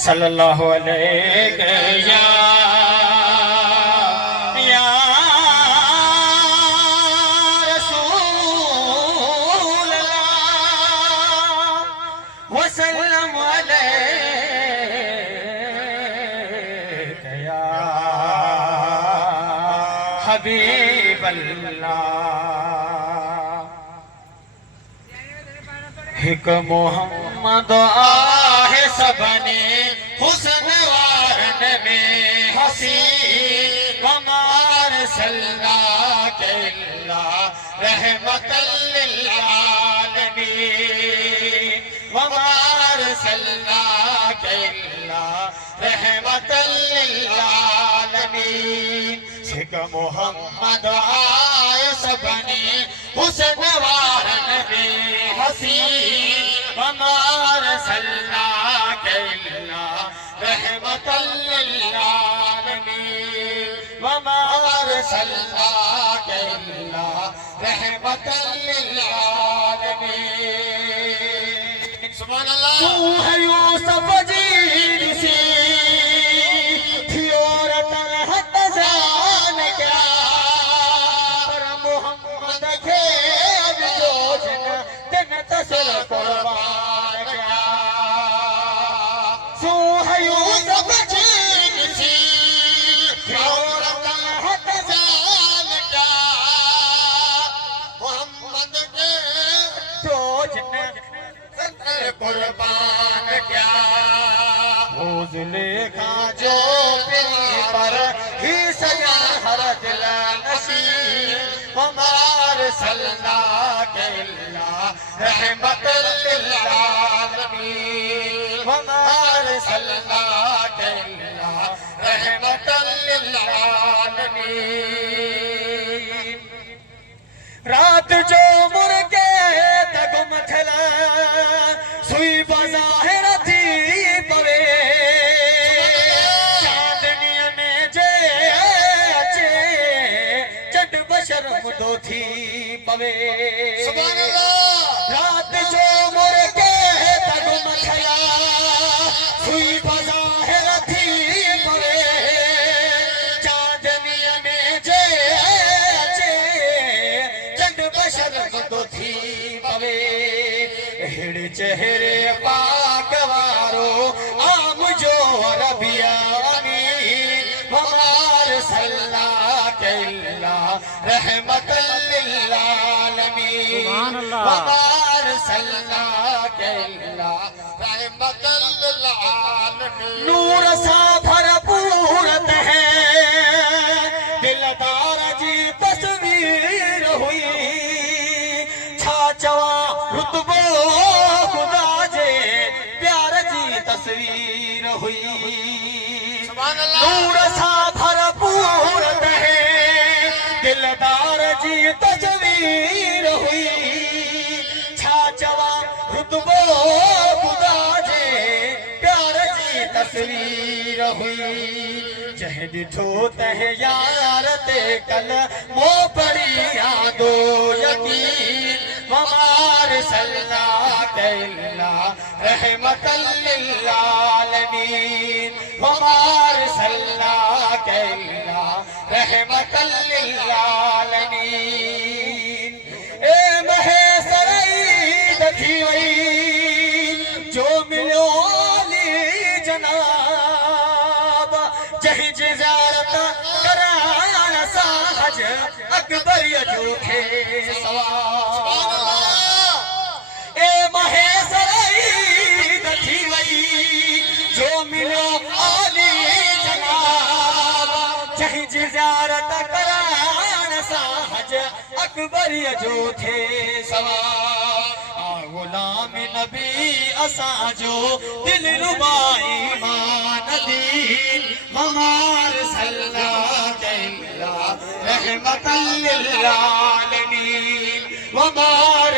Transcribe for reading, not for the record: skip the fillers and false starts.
सल्लल्लाहु अलैहि या रसूल अल्लाह वसल्लम अलैहि या हबीब अल्लाह। हिक मोहम्मद आहे सबने हुस्न वारन में हसी वमार सल्लल्लाहु रहमतल लिल आलमीन वमार सल्लल्लाहु रहमतल लिल आलमीन। हिक मोहम्मद आए सबने हुस्न वारन में हसी वमार सल्लल्लाहु रहमतल लिल आलमीन वमार सल्लल्लाहु रहमतल लिल आलमीन। सुभान अल्लाह। तू है यूसुफ जी सी थी और तरहत जान क्या पर मोहम्मद के अब योजन दिन तसर कुर्बान क्या। तू है यूसुफ जी सी थी और तरहत जान क्या मोहम्मद के योजन कुर्बान क्या। जुलेखा जो पर ही सजा हर दिल नसीब हमार सल्लल्लाहु रहमतल लिल आलमीन हमार सल्लल्लाहु रहमतल लिल आलमीन। रात जो मुर्गे तगम थला सुई बज़ाहिर थी पवे चांदनीअ में जे अचे चंड बशर मुदो थी पवे। सुभान अल्लाह। रात जो मुर्गे तगम थला सुई बज़ाहिर थी पवे चांदनीअ में जे अचे चंड बशर मुदो थी पवे। अहिड़े चेहरे पाक वारो आम जो रबिया अमीन हमार सल्लल्लाहु रहमतल लिल आलमीन हमार सल्लल्लाहु रहमतल लिल आलमीन। नूर सा भरपूर है दिलदार जी तस्वीर हुई छा चवा रुतबो खुदा जे प्यार जी तस्वीर हुई। नूर सा भरपूर है दिलदार जी तस्वीर हुई छा चवा रुतबो खुदा जे प्यार जी तस्वीर हुई। चह ॾिठो तह यार ते कल मो पड़ी यादो यकीन वमार सल्लल्लाहु रहमतल लिल आलमीन वमार सल्लल्लाहु रहमतल लिल आलमीन। ए महेसरई दखी वई जो मिलो अली जनाब जही जियारत करान सा हज अकबर जो खे सवाब। ए महेसरई दखी वई जो मिलो अली जनाब जही जियारत करान सा हज अकबर जो थे सवाब। गुलाम नबी असांजो दिल रुबाई मान दीन हमार सल्लल्लाहु रहमतल लिल आलमीन वमार